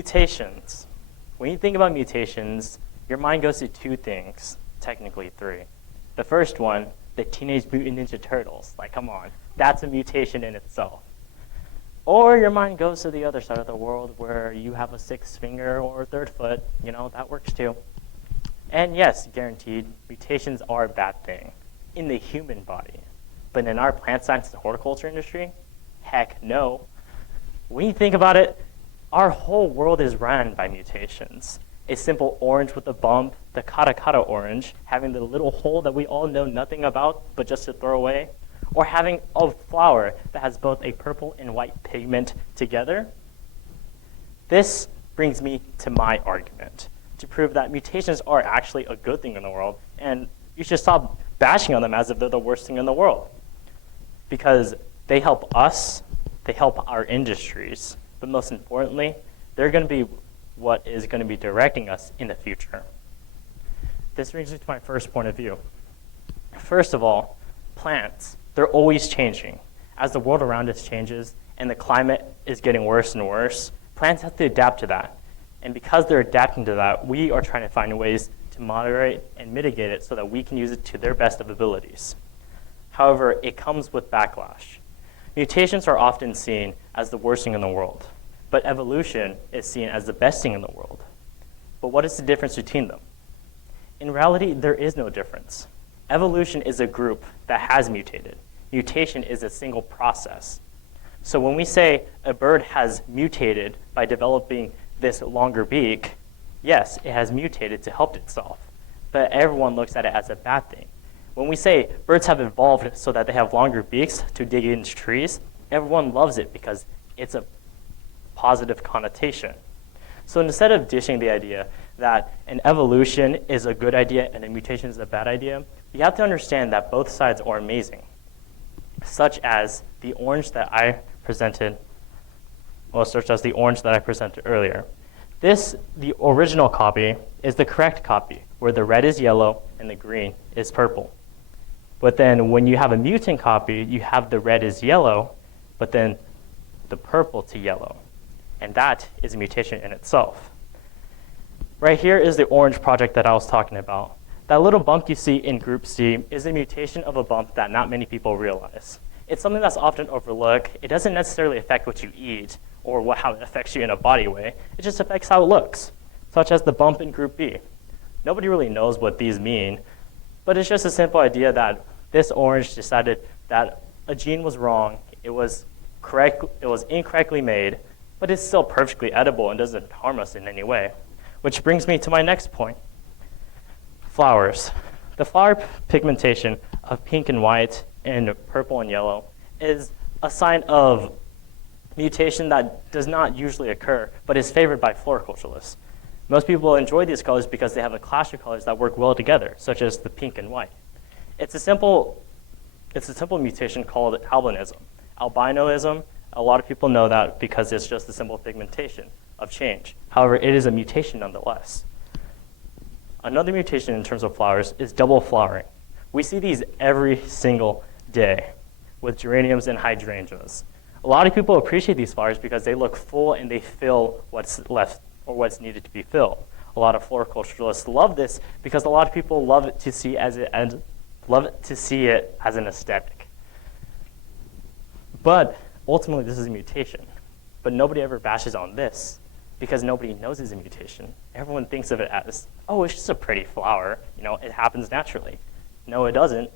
Mutations. When you think about mutations, your mind goes to two things, technically three. The first one, the Teenage Mutant Ninja Turtles. Like, come on, that's a mutation in itself. Or your mind goes to the other side of the world where you have a sixth finger or a third foot. You know, that works too. And yes, guaranteed, mutations are a bad thing in the human body. But in our plant science and horticulture industry, heck no. When you think about it, our whole world is run by mutations. A simple orange with a bump, the kata kata orange, having the little hole that we all know nothing about but just to throw away, or having a flower that has both a purple and white pigment together. This brings me to my argument to prove that mutations are actually a good thing in the world, and you should stop bashing on them as if they're the worst thing in the world. Because they help us, they help our industries, but most importantly, they're going to be what is going to be directing us in the future. This brings me to my first point of view. First of all, plants, they're always changing. As the world around us changes and the climate is getting worse and worse, plants have to adapt to that. And because they're adapting to that, we are trying to find ways to moderate and mitigate it so that we can use it to their best of abilities. However, it comes with backlash. Mutations are often seen as the worst thing in the world, but evolution is seen as the best thing in the world. But what is the difference between them? In reality, there is no difference. Evolution is a group that has mutated. Mutation is a single process. So when we say a bird has mutated by developing this longer beak, yes, it has mutated to help itself, but everyone looks at it as a bad thing. When we say birds have evolved so that they have longer beaks to dig into trees, everyone loves it because it's a positive connotation. So instead of dishing the idea that an evolution is a good idea and a mutation is a bad idea, you have to understand that both sides are amazing, such as the orange that I presented, earlier. The original copy, is the correct copy, where the red is yellow and the green is purple. But then when you have a mutant copy, you have the red is yellow, but then the purple to yellow. And that is a mutation in itself. Right here is the orange project that I was talking about. That little bump you see in group C is a mutation of a bump that not many people realize. It's something that's often overlooked. It doesn't necessarily affect what you eat or how it affects you in a body way. It just affects how it looks, such as the bump in group B. Nobody really knows what these mean, but it's just a simple idea that this orange decided that a gene was wrong, it was incorrectly made, but it's still perfectly edible and doesn't harm us in any way. Which brings me to my next point. Flowers. The flower pigmentation of pink and white and purple and yellow is a sign of mutation that does not usually occur, but is favored by floriculturalists. Most people enjoy these colors because they have a clash of colors that work well together, such as the pink and white. It's a simple mutation called albinism. Albinoism, a lot of people know that because it's just a simple pigmentation of change. However, it is a mutation nonetheless. Another mutation in terms of flowers is double flowering. We see these every single day with geraniums and hydrangeas. A lot of people appreciate these flowers because they look full and they fill what's left or what's needed to be filled. A lot of floriculturalists love this because a lot of people love to see it as an aesthetic. But ultimately, this is a mutation. But nobody ever bashes on this because nobody knows it's a mutation. Everyone thinks of it as, oh, it's just a pretty flower. You know, it happens naturally. No, it doesn't.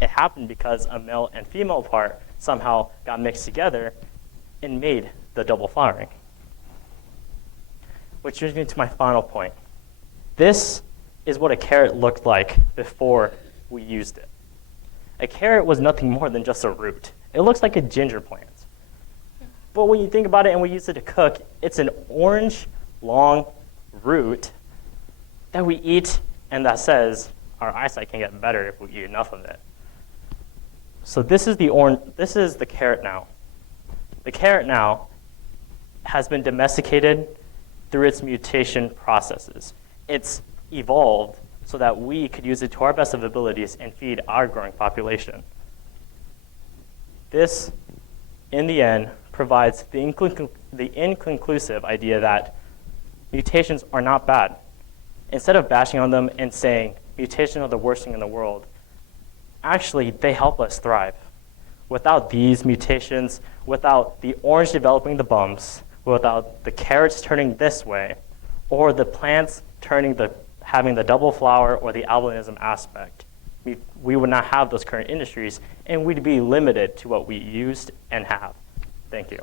It happened because a male and female part somehow got mixed together and made the double flowering. Which brings me to my final point. This is what a carrot looked like before we used it. A carrot was nothing more than just a root. It looks like a ginger plant. But when you think about it and we use it to cook, it's an orange, long root that we eat and that says our eyesight can get better if we eat enough of it. So this is the carrot now. The carrot now has been domesticated through its mutation processes. It's evolved so that we could use it to our best of abilities and feed our growing population. This, in the end, provides the inconclusive idea that mutations are not bad. Instead of bashing on them and saying mutations are the worst thing in the world, actually, they help us thrive. Without these mutations, without the orange developing the bumps, without the carrots turning this way, or the plants having the double flower or the albinism aspect, we would not have those current industries, and we'd be limited to what we used and have. Thank you.